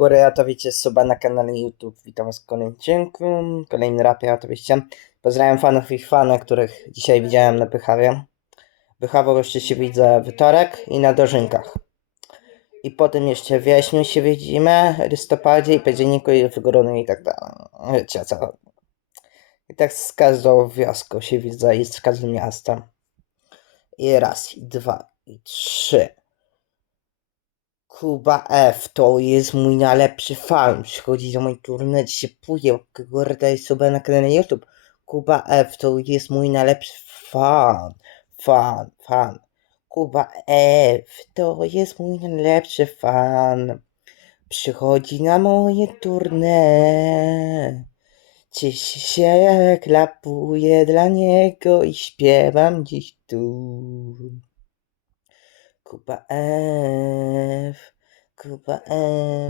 górę, a to wiecie, suba na kanale YouTube. Witam was w kolejnym odcinku, kolejnym rapie oczywiście. Pozdrawiam fanów i fanek, których dzisiaj widziałem na Pychawie. Pychawo jeszcze się widzę w wtorek i na Dożynkach. I potem jeszcze w się widzimy, listopadzie i październiku i w grudniu i tak dalej. Wiecie co. I tak z każdą wioską się widzę i z każdym miastem. I raz, i dwa, i trzy. Kuba F to jest mój najlepszy fan. Przychodzi do mojej turny, się puje, kurde, sobie na kanale YouTube. Kuba F to jest mój najlepszy fan. Fan, fan. Kuba F to jest mój najlepszy fan. Przychodzi na moje turne. Cieszę się, klapuję dla niego i śpiewam dziś tu. Kuba F, Kuba F,